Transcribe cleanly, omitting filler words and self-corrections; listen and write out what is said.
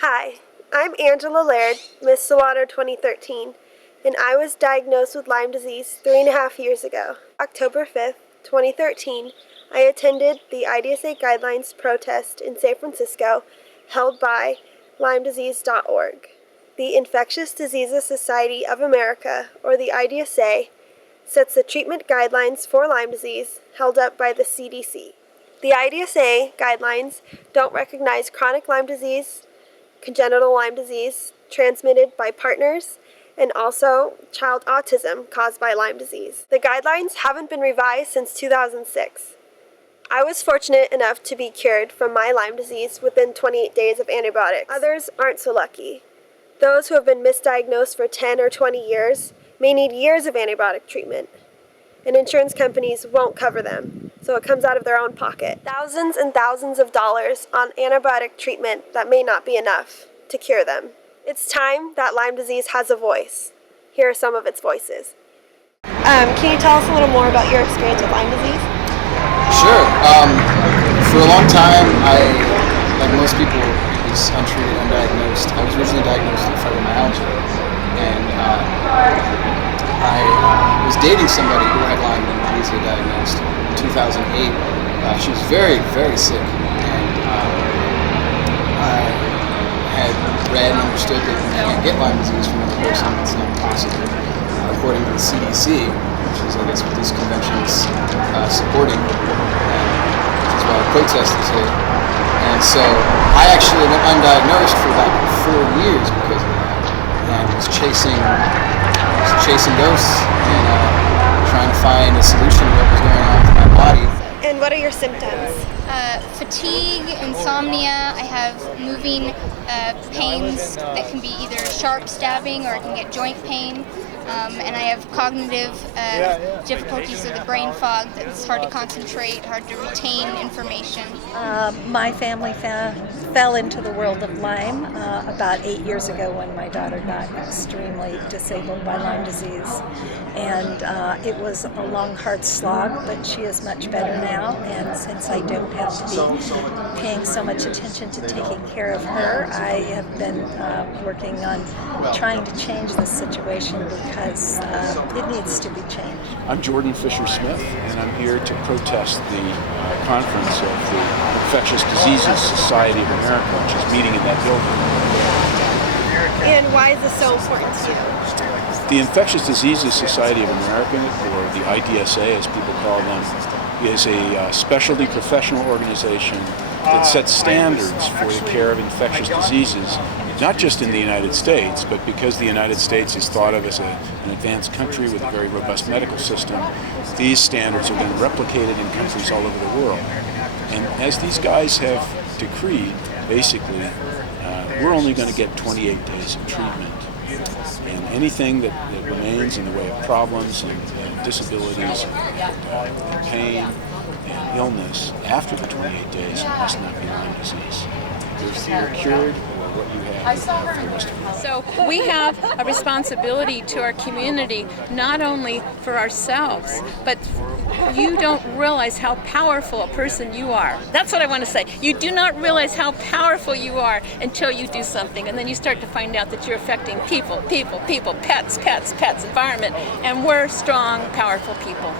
Hi, I'm Angela Laird, Miss Salado 2013, and I was diagnosed with Lyme disease 3.5 years ago. October 5th, 2013, I attended the IDSA guidelines protest in San Francisco held by limedisease.org. The Infectious Diseases Society of America, or the IDSA, sets the treatment guidelines for Lyme disease held up by the CDC. The IDSA guidelines don't recognize chronic Lyme disease, congenital Lyme disease transmitted by partners, and also child autism caused by Lyme disease. The guidelines haven't been revised since 2006. I was fortunate enough to be cured from my Lyme disease within 28 days of antibiotics. Others aren't so lucky. Those who have been misdiagnosed for 10 or 20 years may need years of antibiotic treatment, and insurance companies won't cover them, so it comes out of their own pocket. Thousands and thousands of dollars on antibiotic treatment that may not be enough to cure them. It's time that Lyme disease has a voice. Here are some of its voices. Can you tell us a little more about your experience with Lyme disease? Sure. For a long time, like most people, was untreated, undiagnosed. I was originally diagnosed with fibromyalgia, and I was dating somebody who had Lyme when I was diagnosed in 2008. She was very, very sick, and I had read and understood that you can't get Lyme disease from another person. It's not possible, according to the CDC, which is, I guess, what this convention is supporting, which is why the protest is here. And so I actually went undiagnosed for about 4 years because of that, and was chasing ghosts and trying to find a solution to what was going on with my body. And what are your symptoms? Fatigue, insomnia. I have moving pains that can be either sharp stabbing or I can get joint pain. And I have cognitive difficulties of the brain fog. It's hard to concentrate, hard to retain information. My family fell into the world of Lyme about 8 years ago when my daughter got extremely disabled by Lyme disease. And it was a long, hard slog, but she is much better now. And since I don't have to be paying so much attention to taking care of her, I have been working on trying to change the situation because it needs to be changed. I'm Jordan Fisher-Smith, and I'm here to protest the conference of the Infectious Diseases Society of America, which is meeting in that building. And why is this so important to you? The Infectious Diseases Society of America, or the IDSA as people call them, is a specialty professional organization that sets standards for the care of infectious diseases, not just in the United States, but because the United States is thought of as an advanced country with a very robust medical system, these standards are being replicated in countries all over the world. And as these guys have decreed, basically, we're only going to get 28 days of treatment. And anything that remains in the way of problems and disabilities and pain and illness after the 28 days must not be Lyme disease. If you're cured, what you have for the rest of your life. So we have a responsibility to our community, not only for ourselves, but you don't realize how powerful a person you are. That's what I want to say. You do not realize how powerful you are until you do something, and then you start to find out that you're affecting people, pets, environment, and we're strong, powerful people.